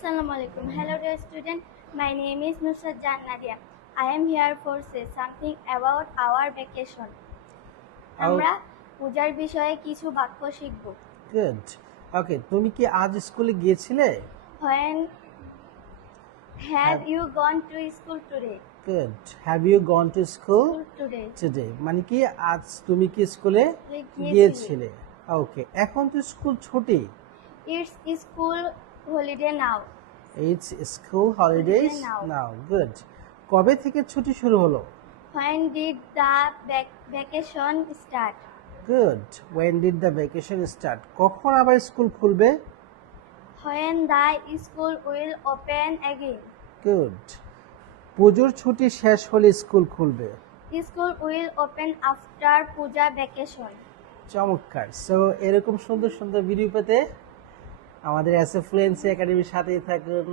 Assalamu alaikum. Hello dear student. My name is Nusrat Jan Nadia. I am here for say something about our vacation. আমরা পূজার বিষয়ে কিছু বাক্য শিখব good okay তুমি কি আজ স্কুলে গিয়েছিলে When have you gone to school today? Good have you gone to school School today. Today মানে কি আজ তুমি কি স্কুলে গিয়েছিলে। গিয়েছিলে ওকে এখন তো স্কুল ছুটি It's school holiday now. It's school holidays now. Now good কবে থেকে ছুটি শুরু হলো When did the vac- vacation start? Good when did the vacation start কখন আবার স্কুল খুলবে When the school will open again? Good পুজোর ছুটি শেষ হলে স্কুল খুলবে School will open after puja vacation. চমৎকার সো এরকম সুন্দর সুন্দর ভিডিও পেতে আমাদের এস ফ্লুয়েন্সি একাডেমির সাথেই থাকুন।